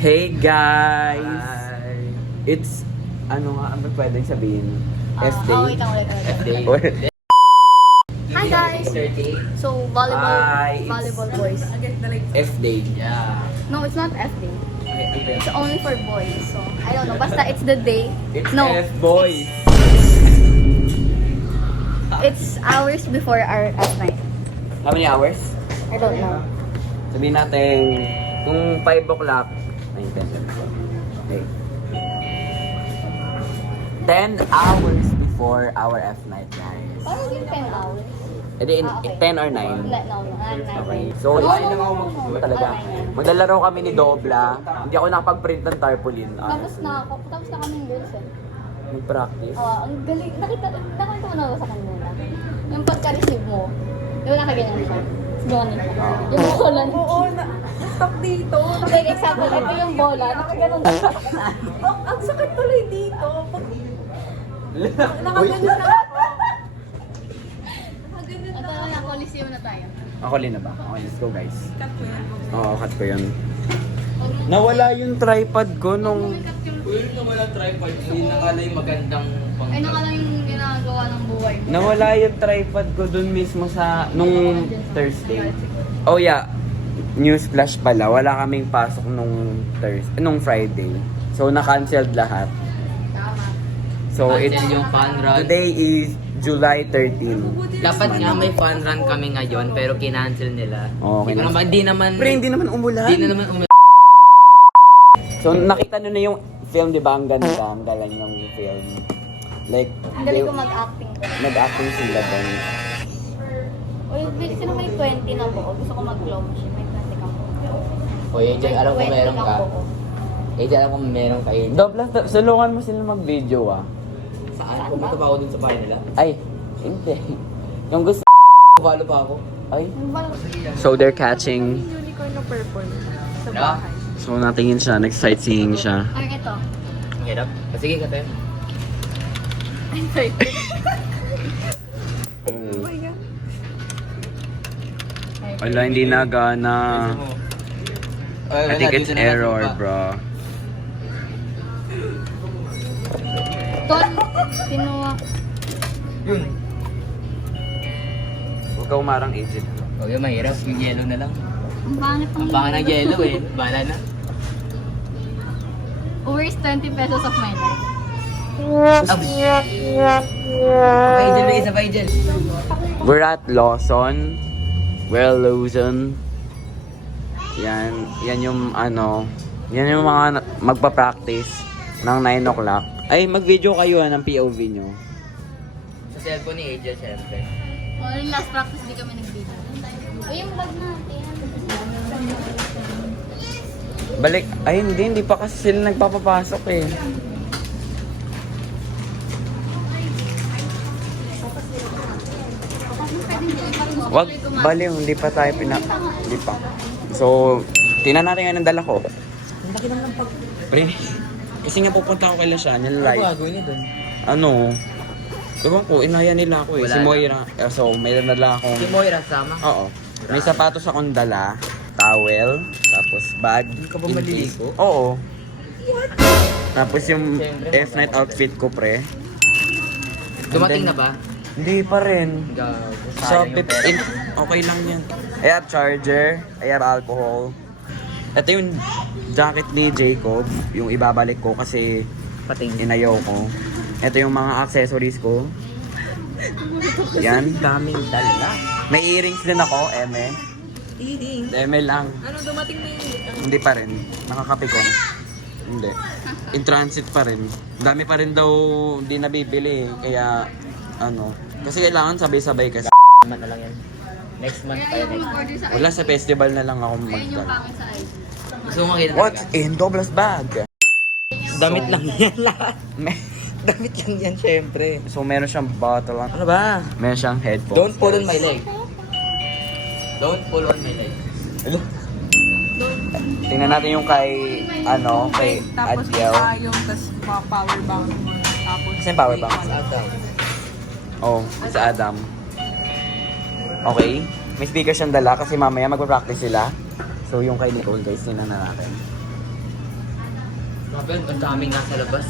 Hey guys! Hi. It's, ano nga ang pwedeng sabihin? F-Day? Wait lang ulit. F-Day. Hi guys! 30. So, volleyball Hi, it's- volleyball boys. F-Day. Yeah. No, it's not F-Day. It's It's only for boys. So, I don't know. Basta it's the day. No, F-Boys. it's hours before our F-night. How many hours? I don't know. Sabihin natin, kung 5 o'clock, ay, 10. Okay. 10 hours before our F-night, guys. Parang yung 10 hours. Edi, Okay. 10 or 9? No. Okay. So, talaga. Maglalaro kami ni Dobla. Hindi ako nakapag-print ng tarpaulin. Tapos na kaming girls eh. Mag-practice. Ang galing. Nakita mo na sa kanila. Yung pagka-receive mo. Di ba nakaganyan siya? Gano'n siya. Yung bola. Oo, na-stop dito. Like example, ito yung bola. Nakaganon siya. Ang sakit tuloy dito. Nakaganyan na ako. Nakaganyan Ito na na, Coliseum na tayo. Ako rin na ba? Okay, let's go guys. Cut mo yan. Oo, cut ko yun. Nawala yung tripod ko nung... Uy, naman ang tripod. Hindi na nga na yung magandang pang... Ay, naka lang yung ginagawa ng buhay mo. Nawala yung tripod ko dun mismo sa... nung Thursday. Oh yeah, news flash pala. Wala kaming pasok nung Friday. So, na-cancelled lahat. Tama. So, it's... Cancel yung fun run. Today is July 13. Dapat nga may fun run kami ngayon pero kinancel nila. Okay. Hindi naman... Pre, hindi naman umulan. Hindi na naman So, nakita nyo na yung film, di ba? Ang ganda. Ang galing ng film. Like, Ang galing ko mag-acting. nag-acting sila doon. Uy, sino may 20 na buo? Gusto ko mag-glow machine. May 20 kang buo. Oye, Jay, alam ko 20 meron kang ka. buo. Alam ko meron ka. Dobla, sulungan mo sila mag-video ah. Saan? Pumunta ba ako dun sa bahay nila? Ay, hindi. Yung gusto... Follow pa ako. Ay. Yung parang So, they're catching... Unicorn na purple sa Wala. bahay. So, natingin siya. Nag-sightseeing siya. Ang ito. Ang hirap. Sige, kate. Ay, sorry. Mm. Oh my God. Wala, hindi nagana. I think it's error, bro. Ton, kinuha. Yun. Huwag ka umarang agent. Oh, yun, mahirap. Yung yellow na lang. Ang pangit Ang panga ng yellow eh. Bala na. Worst 20 pesos of my life. Paijel, may isa paijel. We're at Lawson. We're Lawson. Yan yung ano. Yan yung mga magpa-practice ng 9 o'clock. Ay, mag-video kayo ng POV nyo. Sa cellphone ni Angel, syempre. Oh, yung last practice di kami nag-video. O yung bag natin. Balik. Ay, hindi pa kasi sila nagpapapasok eh. Wag, baliw, hindi pa tayo hindi pa. So, tingnan natin ngayon ang dala ko. Ang laki naman pag... Pre, kasi nga pupunta ako kay Lashan, yung Ano live. gagawin niya dun? Ano? Ewan ko, inaya nila ako eh. Wala Si na. Moira. So, may dala akong... Si Moira sama. Oo. May sapatos akong dala, towel, tapos bag. Hindi ka ba in maliligo? case. Oo. Tapos yung Siyempre, F-night outfit ko, pre. Dumating And na ba? Hindi pa rin. Gago. So, Sayang yung pera. okay lang yan. I have charger, I have alcohol. Ito yung jacket ni Jacob, yung ibabalik ko kasi Pating. inayaw ko. Ito yung mga accessories ko. Yan. Daming dala. May earrings din ako, eme. Eating. Eme lang. Ano, dumating na yung... Hindi pa rin. Nakakapikon. Hindi. In transit pa rin. Dami pa rin daw hindi nabibili. Kaya, ano. Kasi kailangan sabay-sabay kasi. Month na lang yan. Next month Kaya tayo ayaw ko next. mag-order sa Wala sa festival na lang ako Ayun yung magdala. pangit sa ice. Gusto mo makita What's in Dobla's bag? Damit lang yan lahat. May- Damit lang yan, syempre. So, meron siyang bottle. Ano ba? Meron siyang headphones. Don't pull on my leg. Don't pull on my leg. Tingnan natin yung kay, ano, kay Tapos Adiel. yung tas power bank mo. Tapos... Kasi yung power bank. Oh, sa Adam. Okay. May speaker siyang dala kasi mamaya magpa-practice sila. So yung kay Nicole guys, tingnan na natin. Grabe, ang daming nasa labas.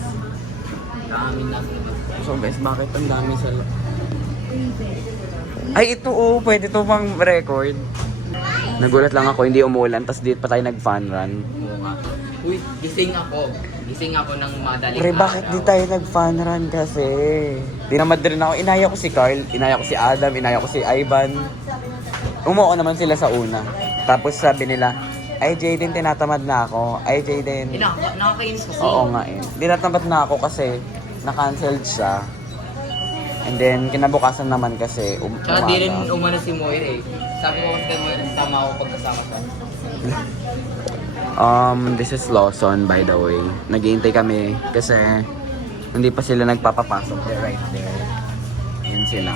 Daming nasa labas. So guys, bakit ang dami sa... Ay, ito pwede to pang record. Nagulat lang ako, hindi umulan, tas dito pa tayo nag-fun run. Oo nga. Uy, gising ako. Gising ako ng madaling Pre, bakit di tayo nag-fun run kasi? Dinamad rin ako, inaya ko si Carl, inaya ko si Adam, inaya ko si Ivan. Umuo naman sila sa una. Tapos sabi nila, ay Jaden, tinatamad na ako. Ay Jaden. Nakakainis kasi. Oo nga eh. Tinatamad na ako kasi na-cancelled siya. And then, kinabukasan naman kasi Tsaka di rin umano si Moira eh. Sabi ko kasi kay Moira, tama ako pagkasama siya. This is Lawson, by the way. Naghihintay kami kasi hindi pa sila nagpapapasok. They're right there. Yun sila.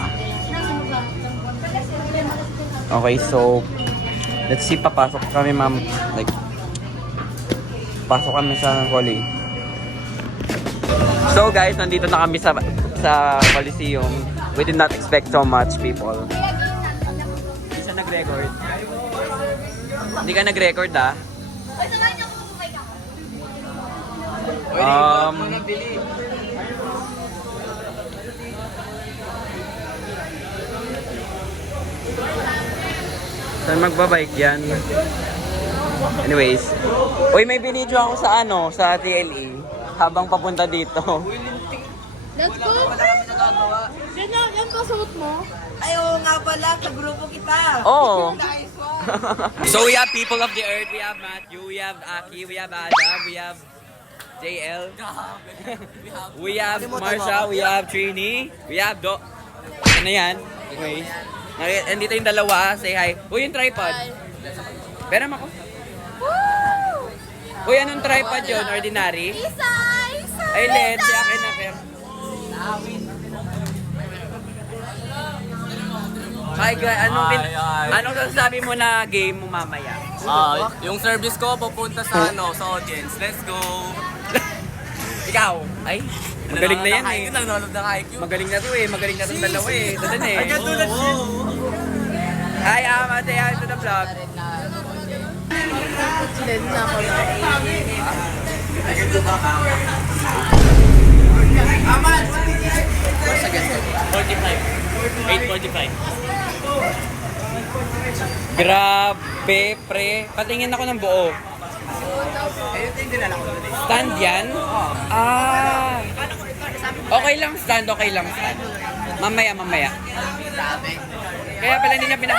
Okay, so let's see, papasok kami, ma'am. Like, pasok kami sa Coli. So guys, nandito na kami sa Coliseum. We did not expect so much people. Hindi siya nag-record. Hindi ka nag-record, ah? Ay, samahan niyo ako mag-ubay ka. Bili. Saan magbabike yan? Anyways. Uy, may binidyo ako sa TLE. Habang papunta dito. Let's go! Yan pa suot mo? Ay, oo nga pala, sa grupo kita. Oh. Nice one. So we have people of the earth. We have Matthew, we have Aki, we have Adam, we have JL. We have Marsha, we have Trini, we have Ano yan? Anyways. Andito yung dalawa. Say hi. Uy, yung tripod. Pera mo ako. Uy, anong tripod yun? Ordinary? Isa! Ay, LED. Si akin na, pero. Hi guys, anong sasabi mo na game mo mamaya? Yung service ko pupunta sa sa audience. Let's go. Ikaw? Ay, magaling na yan eh. Nanonood ng IQ. Magaling na to eh. Magaling na tong dalawa eh. Ito eh. Hi, say hi to the vlog. Grabe, pre. Patingin ako ng buo. Stand yan? Ah. Okay lang stand, okay lang stand. Mamaya. Kaya pala hindi niya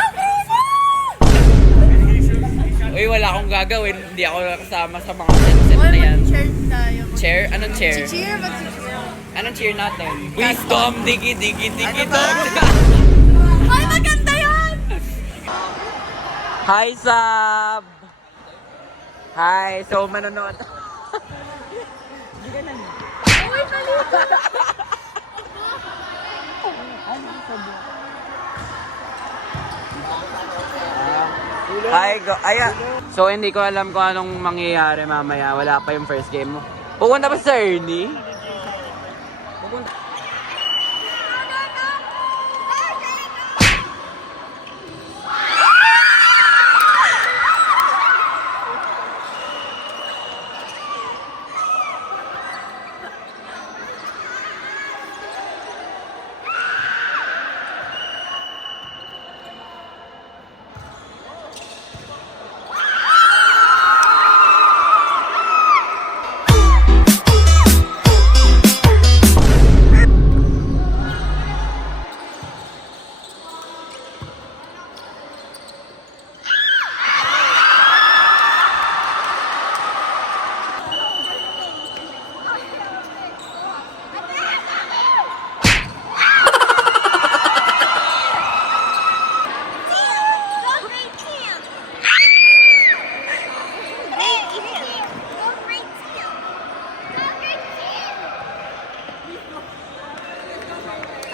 Uy, wala akong gagawin. Hindi ako kasama sa mga set na yan. Chair tayo. Chair? Anong chair? Cheer, mag-cheer. Anong cheer natin? Wisdom, digi, dog. Ay, maganda yun! Hi, Sab! Hi, so manonood. Uy, palito! Hi, So, hindi ko alam kung anong mangyayari mamaya. Wala pa yung first game mo. Pupunta ba sa Ernie?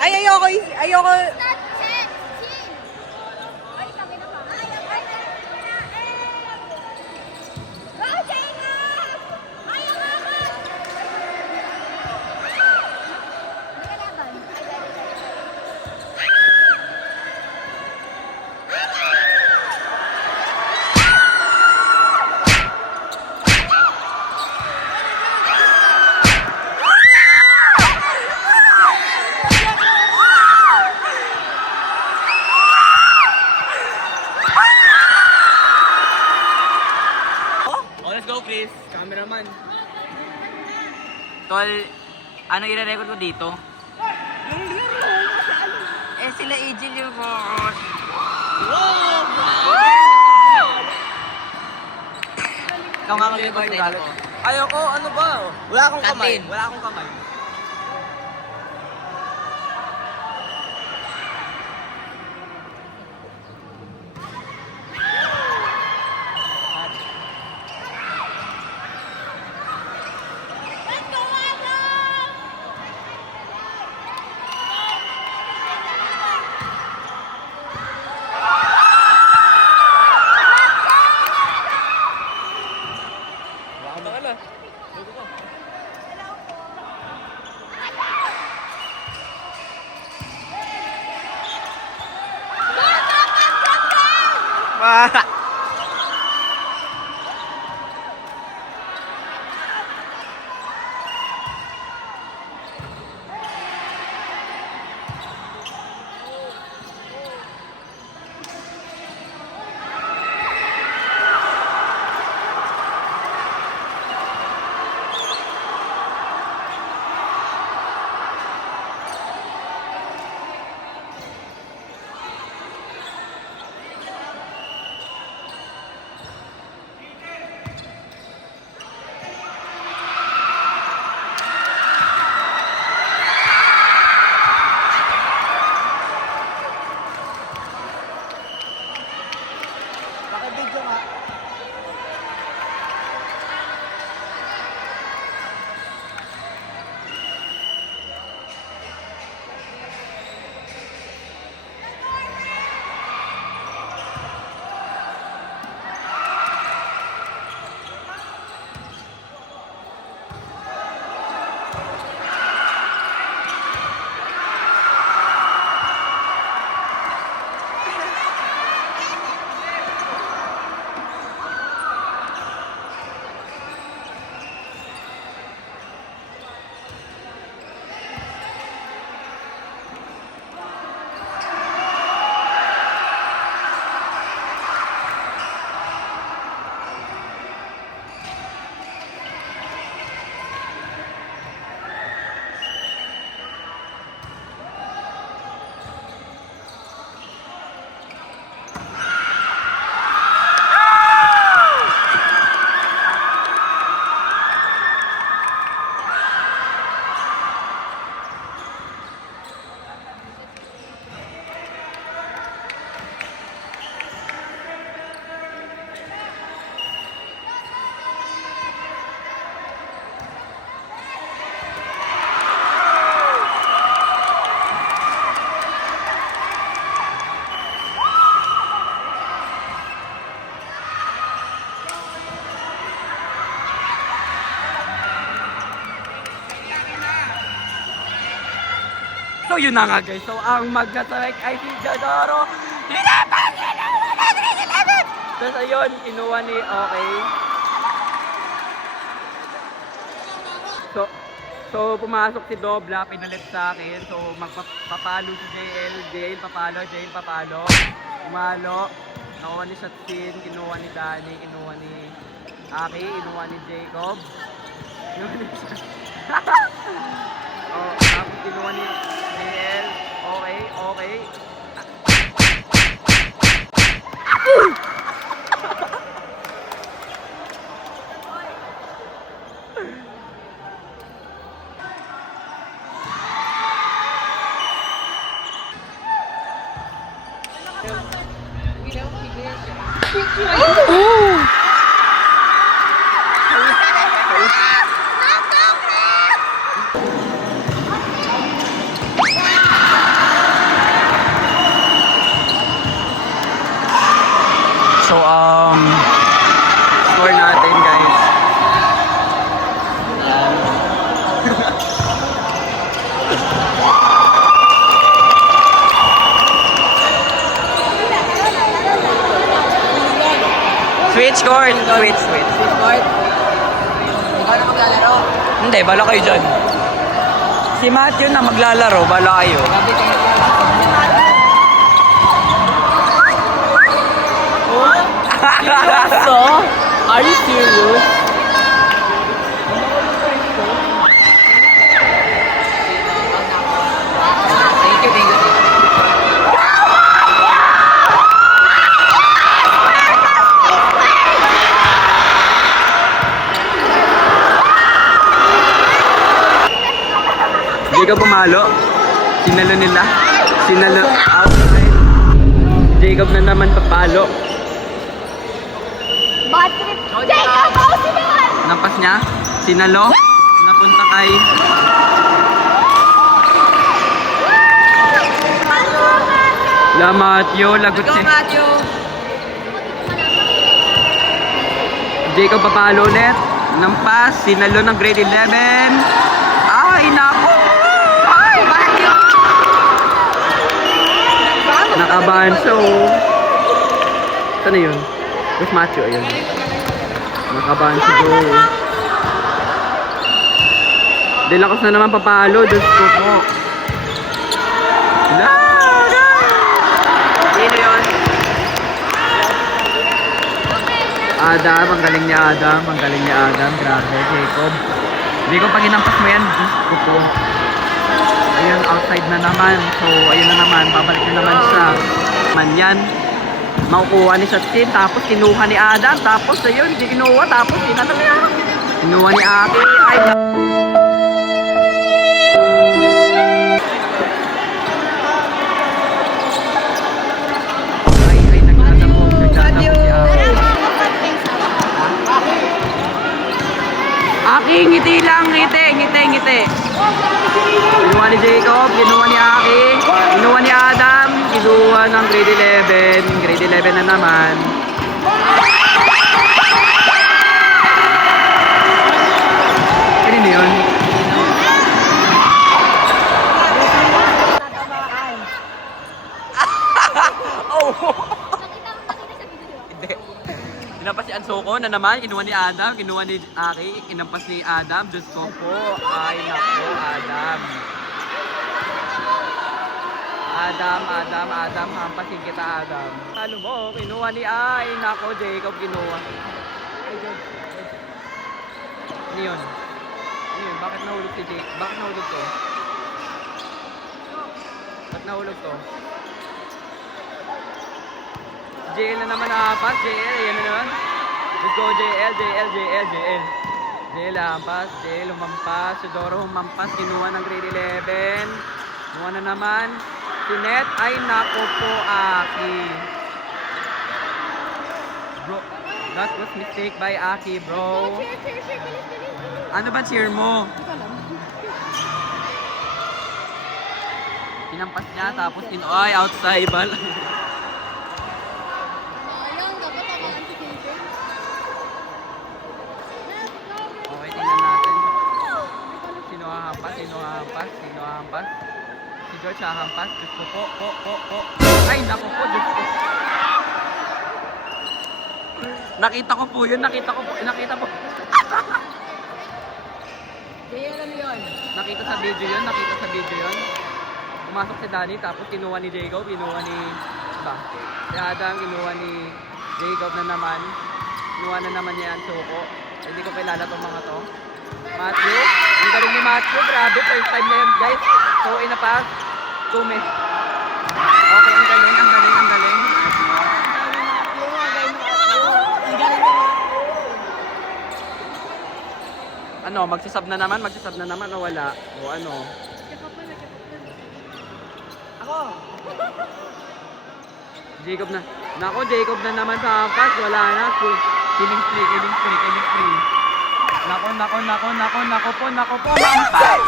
Ay, ayoko. Let's go, Chris. Cameraman. Tol, ano i-record ko dito? Sila Agil yung boss. Ikaw nga mag-record dito. Ayoko, ano ba? Wala akong kamay. Katin. Wala akong kamay. So yun na nga guys. So ang magka-strike ay si Jodoro. Tapos ayun, inuwa ni Okay. So pumasok si Dobla, pinalit sa akin. So magpapalo si JL. JL papalo. Umalo. Nakuha ni Shatsin, kinuha ni Danny, kinuha ni Aki, kinuha ni Jacob. Kinuha ni oh, tapos kinuha ni JL. Okay. So, score natin guys. Switch court. Switch. Ikaw na maglalaro. Hindi, bala kayo dyan. Si Matthew na maglalaro, bala kayo. Gabi kayo. So, are you serious? Jacob pumalo. Sinalo nila. Sinalo outside. Jacob na naman papalo. Bad trip. Jacob, ako si Noah! Nampas niya. Sinalo. Napunta kay... La Matthew. Lagot Go, si... Matthew! Jacob papalo ulit. Nampas. Sinalo ng grade 11. Ay, nako! Ay, Matthew! Nakabanso. Saan na yun? Where's Matthew? Ayun. Nakabanso bro. Dilakos na naman papalo. Diyos ko po. Sino yun? Adam, ang galing ni Adam. Ang galing ni Adam. Grabe, Jacob. Jacob, pag inampas mo yan, Diyos ko po. Ayun, outside na naman. So, ayun na naman. Babalik na naman siya. Man yan. Makukuha ni Satchin. Tapos, kinuha ni Adam. Tapos, ayun, hindi kinuha. Tapos, tinanong niya. Kinuha ni Aki. Ay, nagtatapos si Aki. Aki, ngiti lang, ngiti. Kinuha ni Jacob, kinuha ni Aki, kinuha ni Adam, kinuha ng grade 11. Grade 11 na naman. Kanino yun? Hindi. Kinampas si Ansoko na naman, kinuha ni Adam, kinuha ni Aki, kinampas ni Adam, Diyos ko po. Ay, nako, Adam. Adam, hampasin kita, Adam. Talo mo, kinuha ni Ay, nako, Jacob, kinuha. Ay, God. Ano yun? Ano yun? Bakit nahulog si Jake? Bakit nahulog to? Bakit nahulog to? JL na naman nakapas. JL, ayan na naman. Let's go, JL. JL hampas. JL humampas. Sudoro humampas. Kinuha ng grade 11. Kinuha na naman. Si Net. Ay, nako po, Aki. Bro, that was mistake by Aki, bro. Ano ba cheer mo? Pinampas niya, tapos ay, outside ball. Okay, tingnan natin. Sino hahampas? Si George hahampas. Diyos ko po. Ay, naku po, Diyos ko. Nakita ko po yun. Nakita po. Nakita sa video yun. Pumasok si Danny, tapos kinuha ni Jacob, kinuha ni Adam, kinuha ni Jacob na naman. Kinuha na naman niya ang Ansoko. Hindi ko kilala tong mga to. Matthew, ang galing ni Matthew, grabe, first time niya yun, guys. So, inapas, tume. Okay, ang galing. Ano, magsasab na naman o wala? O ano? Ako! Jacob na. Nako, Jacob na naman sa hampas. Wala na. Killing spree. Nako po. Hampas!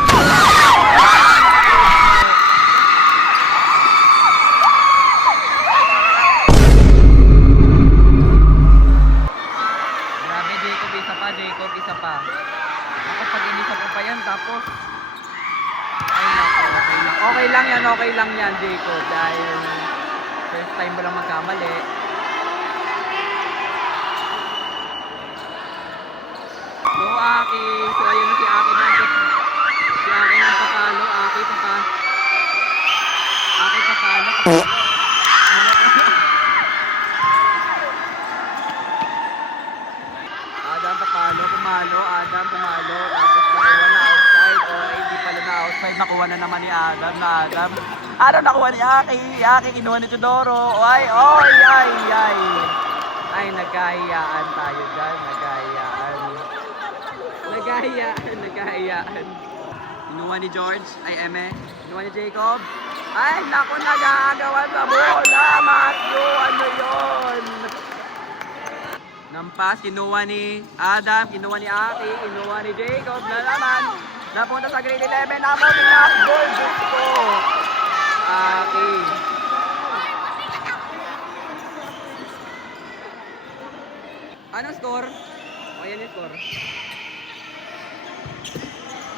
Grabe, Jacob, isa pa. Ako, pag inisa po pa yan, tapos... Ay, nako. Okay lang yan, Jacob. Dahil first time mo lang magkamali. Go, Aki. So, ayun na si Aki na. Si Aki na papalo. Aki papalo. Adam pumalo. Tapos nakuha na outside. O, hindi pala na outside. Nakuha na naman ni Adam. Ano nakuha ni Aki? Aki kinuha ni Tudoro. Ay. Ay, nagkahiyaan tayo dyan. Nagkahiyaan. Kinuha ni George. Ay, Eme. Kinuha ni Jacob. Ay, naku, nag-aagawan sa bola. Matthew, ano yun? Nampas, kinuha ni Adam, kinuha ni Aki, kinuha ni Jacob na naman. Napunta sa grade 11. Napo, tinakbol. Gusto. Aki. Anong score? O, yan yung score.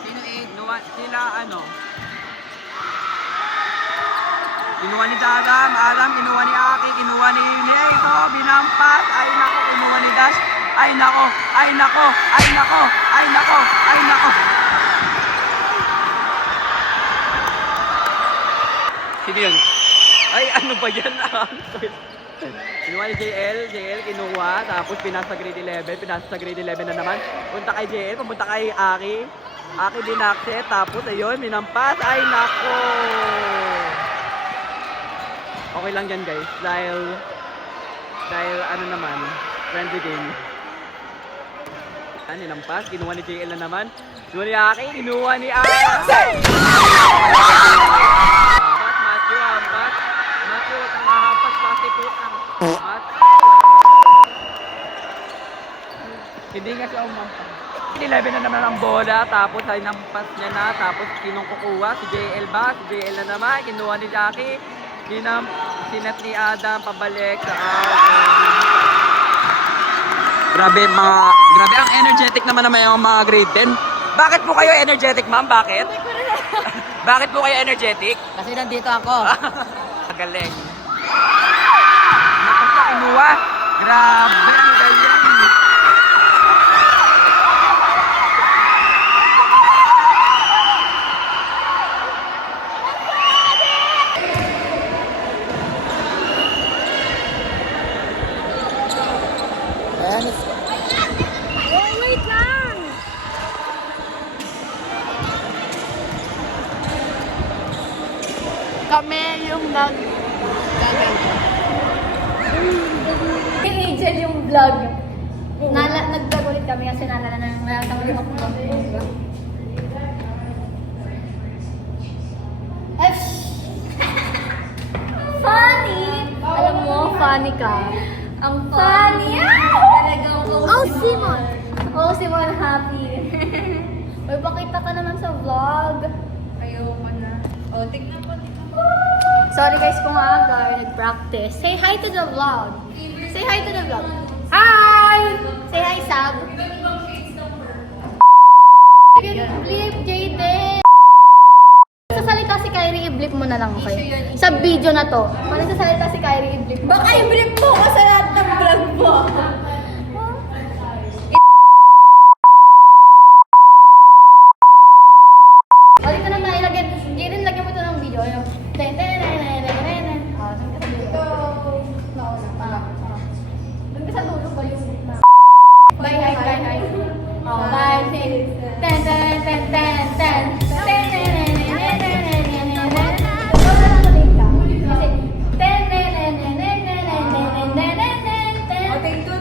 Sino sila ano? Kinuha ni Adam, kinuha ni Aki, kinuha ni Neto, binampas, ay nako, kinuha ni Dash, ay nako, ay nako, ay nako, ay nako, ay nako. Sino yun? Ay, ano ba yan? Kinuha ni JL kinuha, tapos pinasa sa grade 11, pinasa sa grade 11 na naman. Punta kay JL, pumunta kay Aki. Aki dinakse, tapos ayun, minampas, ay nako. Okay lang yan guys, dahil ano naman, friendly game. Ano, nilampas, kinuha ni JL na naman. Kinuha ni Aki, kinuha ni Aki! Matthew, hampas. Matthew, huwag kang mahampas, prostitute ang Hindi nga siya umampas. 11 na naman ang bola, tapos ay nampas niya na, tapos sinong kukuha? Si JL ba? Si JL na naman, kinuha ni Jackie. Sinat ni Adam pabalik sa Grabe ang energetic naman yung mga grade 10. Bakit po kayo energetic, ma'am? Bakit? Bakit po kayo energetic? Kasi nandito ako. Magaling. Nakas na kinuha. Grabe, ang galing. Oh, wait lang! Kami yung nag... Si Angel yung vlog. Nag-vlog ulit kami kasi naalala na kami yung vlog. Funny! Alam mo, funny ka. Ang funny! Oh, Simon! Oh, Simon, happy. Uy, pakita ka naman sa vlog. Ayoko na. O, tignan ko. Sorry guys kung aga, nag-practice. Say hi to the vlog. Say hi to the vlog. Hi! Say hi, Sab. Blip, Jayden. Sasalita si Kyrie, i-blip mo na lang, okay? Sa video na to. Kung nagsasalita si Kyrie, i-blip mo. Baka i-brief mo ko sa lahat ng vlog mo. O, dito na nailagay. Jayden, lagyan mo ito ng video. Ayun. Ten, ten, ten, ten, ten, ten, ten. O, saan ka sa dulo? Doon ka sa dulo ba yung na? Bye, hi, bye, hi. O, bye, ten, ten, ten, ten, ten, ten. Ten, ten, ten, ten, ten, ten, ten, ten, ten. Ikaw na lang ulit ka. Kasi, ten, ten, ten, ten, ten, ten, ten, ten, ten, ten, ten, ten. O, take two.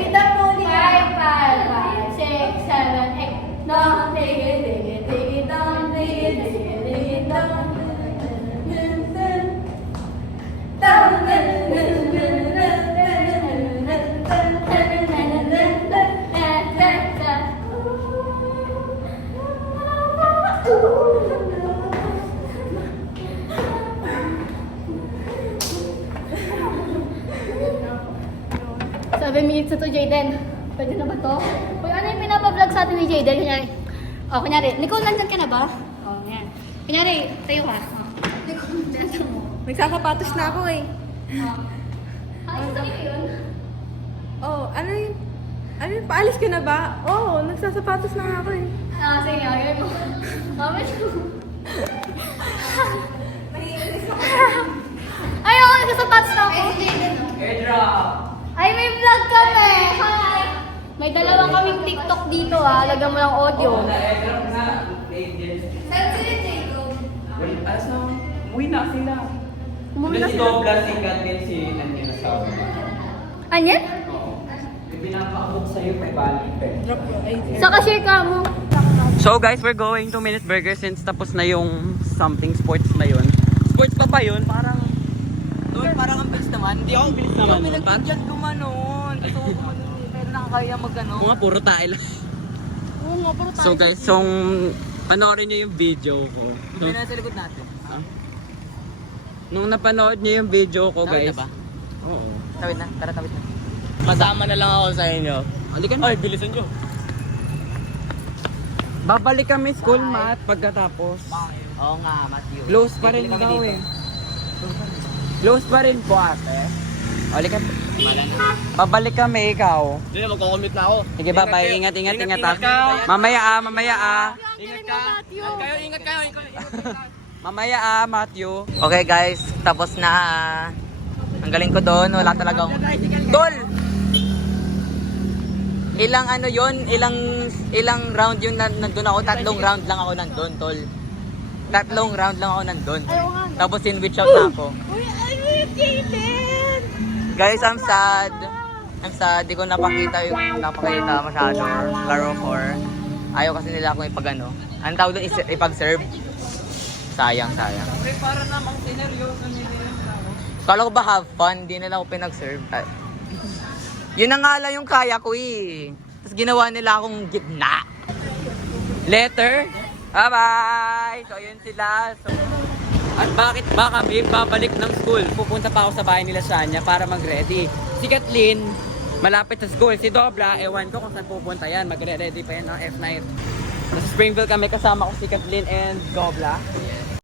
With the pony. 5, 6, 7, 8. Down, take it down, take it down. Seven minutes na to, Jayden. Pwede na ba to? Uy, ano yung pinapablog sa atin ni Jayden? Kunyari, Nicole, nandyan ka na ba? Yan. Kunyari, tayo ka. Nicole, nandyan mo. Nagsasapatos na ako eh. Ayos na yun. Oh, ano yun? Ano yun? Paalis ka na ba? Oo, nagsasapatos na nga ako eh. Sige, okay mo. Mami ko. Ay, oo, nagsasapatos na ako. Airdrop! Ay, may vlog kami! Hi! May dalawa kaming TikTok dito lagyan mo ng audio. Na-airdrop na. Saan sila, Jacob? Alas na. Umuwi na sila. Umuwi na Si sila. Dobla, si Kat din, si Nandina sa Anyan? Oo. Yung pinapakabook sa'yo, may balik eh. Saka share ka mo. So guys, we're going to Minute Burger since tapos na yung something sports na yun. Sports pa ba yun? Parang... Doon, parang ang bilis naman. Hindi ako bilis naman. Yung pinagpagyan gumanon. Gusto ko gumanon. Pero nakakaya mag-ano. Oo nga, puro tayo lang. Oo nga, puro tayo. So guys, panoorin niyo yung video ko. Hindi na sa likod natin. Nung napanood niyo yung video ko, Tawid guys. na ba? Oo. Tawid na. Tara, tawid na. Kasama na lang ako sa inyo. Halika na. Ay, bilisan niyo. Babalik kami school, Matt, pagkatapos. Oo nga, Matthew. Close pa rin Bibili kami daw dito. eh. Close pa rin po, ate. Halika. Wala na. Babalik kami, ikaw. Hindi, magko-commute na ako. Sige, bye-bye. Ingat ka. Mamaya ah. Ingat ka. Ingat kayo. Mamaya Matthew. Okay guys, tapos na. Ang galing ko doon, wala talagang... Tol! Ilang ano yun, ilang round yun na nandun ako, 3 round lang ako nandun, tol. 3 round lang ako nandun. Tapos in-witch out na ako. Uy, ay, Jayden! Guys, I'm sad. I'm sad, di ko napakita masyado. Laro 4. Ayaw kasi nila ako ipag-ano. Ang tawag doon is ipag-serve. Sayang. Para namang sineryoso nila yung Kala ko ba have fun, di nila ako pinag-serve. Yun na nga lang yung kaya ko eh. Tapos ginawa nila akong gitna. letter. Bye-bye! So, yun sila. So, at bakit ba kami babalik ng school? Pupunta pa ako sa bahay nila Shania para mag-ready. Si Kathleen, malapit sa school. Si Dobla, ewan ko kung saan pupunta yan. Magre-ready pa yan ng F9. Sa Springville kami, kasama ko si Kathleen and Dobla.